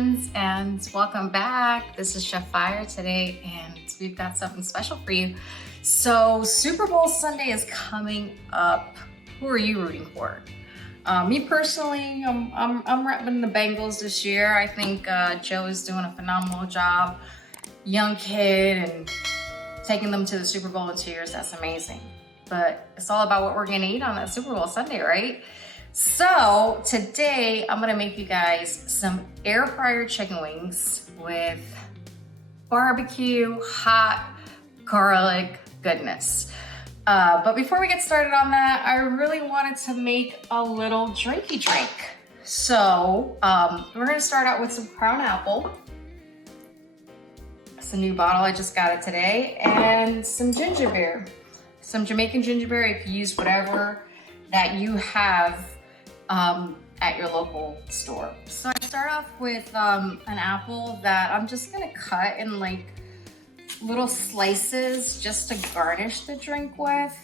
friends, and welcome back. This is Chef Fire today, and we've got something special for you. So Super Bowl Sunday is coming up. Who are you rooting for? Me personally, I'm repping the Bengals this year. I think Joe is doing a phenomenal job. Young kid and taking them to the Super Bowl in 2 years, that's amazing. But it's all about what we're gonna eat on that Super Bowl Sunday, right? So today I'm gonna make you guys some air fryer chicken wings with barbecue hot garlic goodness. But before we get started on that, I really wanted to make a little drinky drink. So we're gonna start out with some Crown Apple. It's a new bottle, I just got it today, and some ginger beer. Some Jamaican ginger beer. You can use whatever that you have at your local store. So I start off with an apple that I'm just gonna cut in like little slices just to garnish the drink with.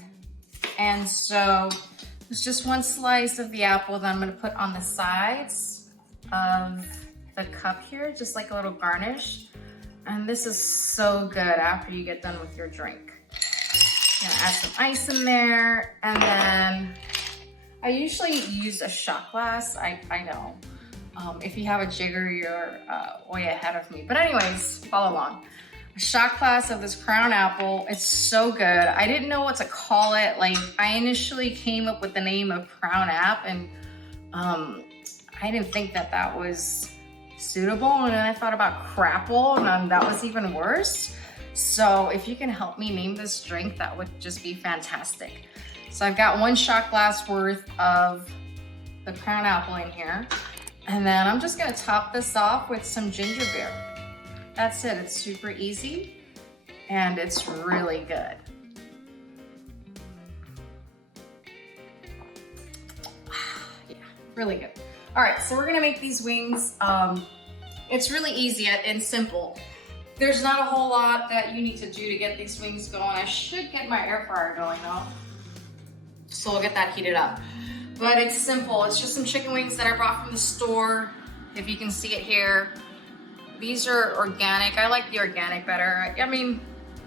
And so there's just one slice of the apple that I'm gonna put on the sides of the cup here, just like a little garnish. And this is so good after you get done with your drink. I'm gonna add some ice in there, and then I usually use a shot glass. I know. If you have a jigger, you're way ahead of me. But anyways, follow along. A shot glass of this Crown Apple. It's so good. I didn't know what to call it. Like, I initially came up with the name of Crown App, and I didn't think that that was suitable. And then I thought about Crapple, and that was even worse. So if you can help me name this drink, that would just be fantastic. So I've got one shot glass worth of the Crown Apple in here. And then I'm just gonna top this off with some ginger beer. That's it, it's super easy and it's really good. Yeah, really good. All right, so we're gonna make these wings. It's really easy and simple. There's not a whole lot that you need to do to get these wings going. I should get my air fryer going though. So we'll get that heated up. But it's simple. It's just some chicken wings that I brought from the store. If you can see it here. These are organic. I like the organic better. I mean,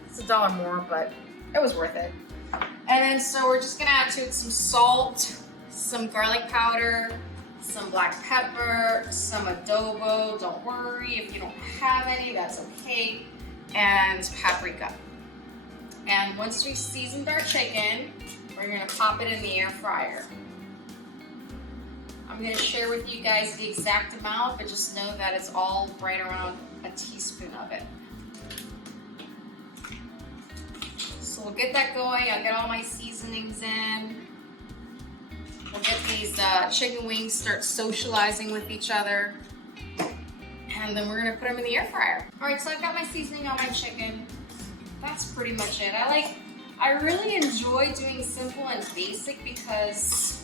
it's $1 more, but it was worth it. And then so we're just gonna add to it some salt, some garlic powder, some black pepper, some adobo. Don't worry if you don't have any, that's okay. And paprika. And once we've seasoned our chicken, we're gonna pop it in the air fryer. I'm gonna share with you guys the exact amount, but just know that it's all right around a teaspoon of it. So we'll get that going. I'll get all my seasonings in. We'll get these chicken wings start socializing with each other. And then we're gonna put them in the air fryer. All right, so I've got my seasoning on my chicken. That's pretty much it. I really enjoy doing simple and basic because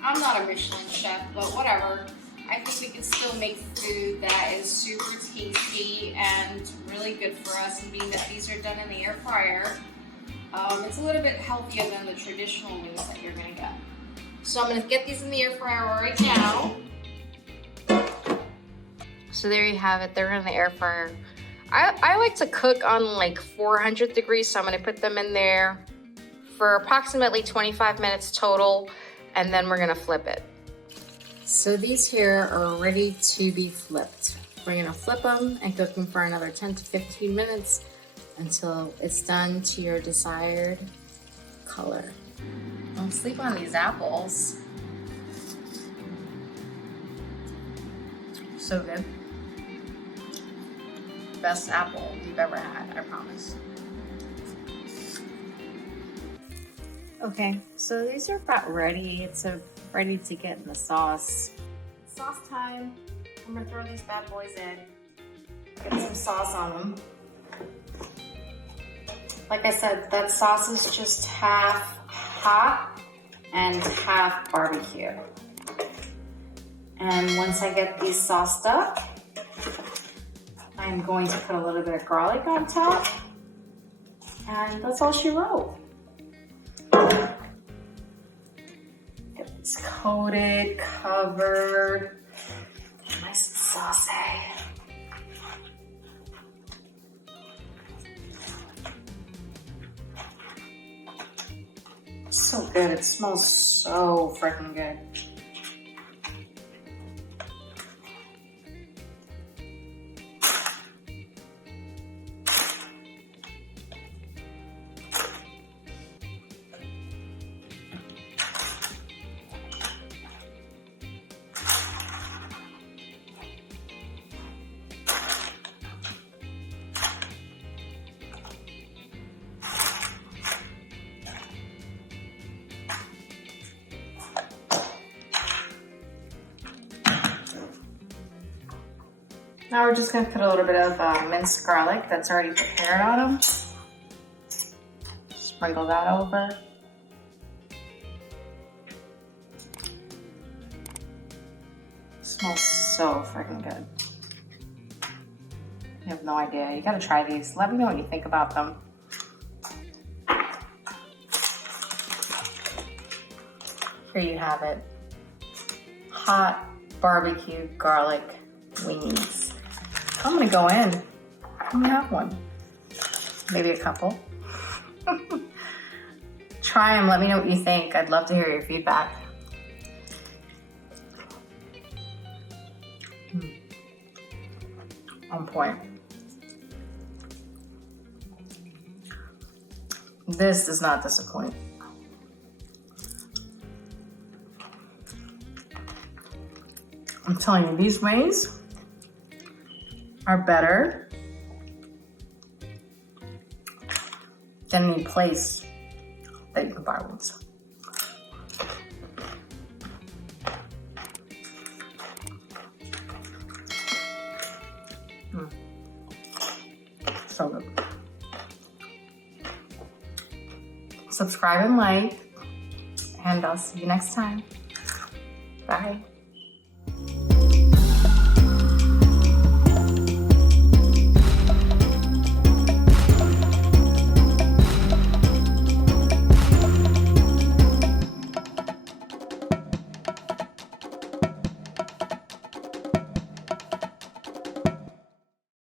I'm not a Michelin chef, but whatever. I think we can still make food that is super tasty and really good for us, and being that these are done in the air fryer, it's a little bit healthier than the traditional wings that you're gonna get. So I'm gonna get these in the air fryer right now. So there you have it, they're in the air fryer. I like to cook on like 400 degrees, so I'm gonna put them in there for approximately 25 minutes total, and then we're gonna flip it. So these here are ready to be flipped. We're gonna flip them and cook them for another 10 to 15 minutes until it's done to your desired color. Don't sleep on these apples. So good. Best apple you've ever had, I promise. Okay, so these are about ready. It's ready to get in the sauce. Sauce time. I'm gonna throw these bad boys in. Get some sauce on them. Like I said, that sauce is just half hot and half barbecue. And once I get these sauced up, I'm going to put a little bit of garlic on top, and that's all she wrote. Get this coated, covered, nice and saucy. So good. It smells so freaking good. Now we're just gonna put a little bit of minced garlic that's already prepared on them. Sprinkle that over. Smells so freaking good. You have no idea. You gotta try these. Let me know what you think about them. Here you have it. Hot barbecue garlic wings. I'm gonna go in. I'm gonna have one. Maybe a couple. Try them, let me know what you think. I'd love to hear your feedback. On point. This does not disappoint. I'm telling you, these wings are better than any place that you can buy wings. So good. Subscribe and like, and I'll see you next time. Bye.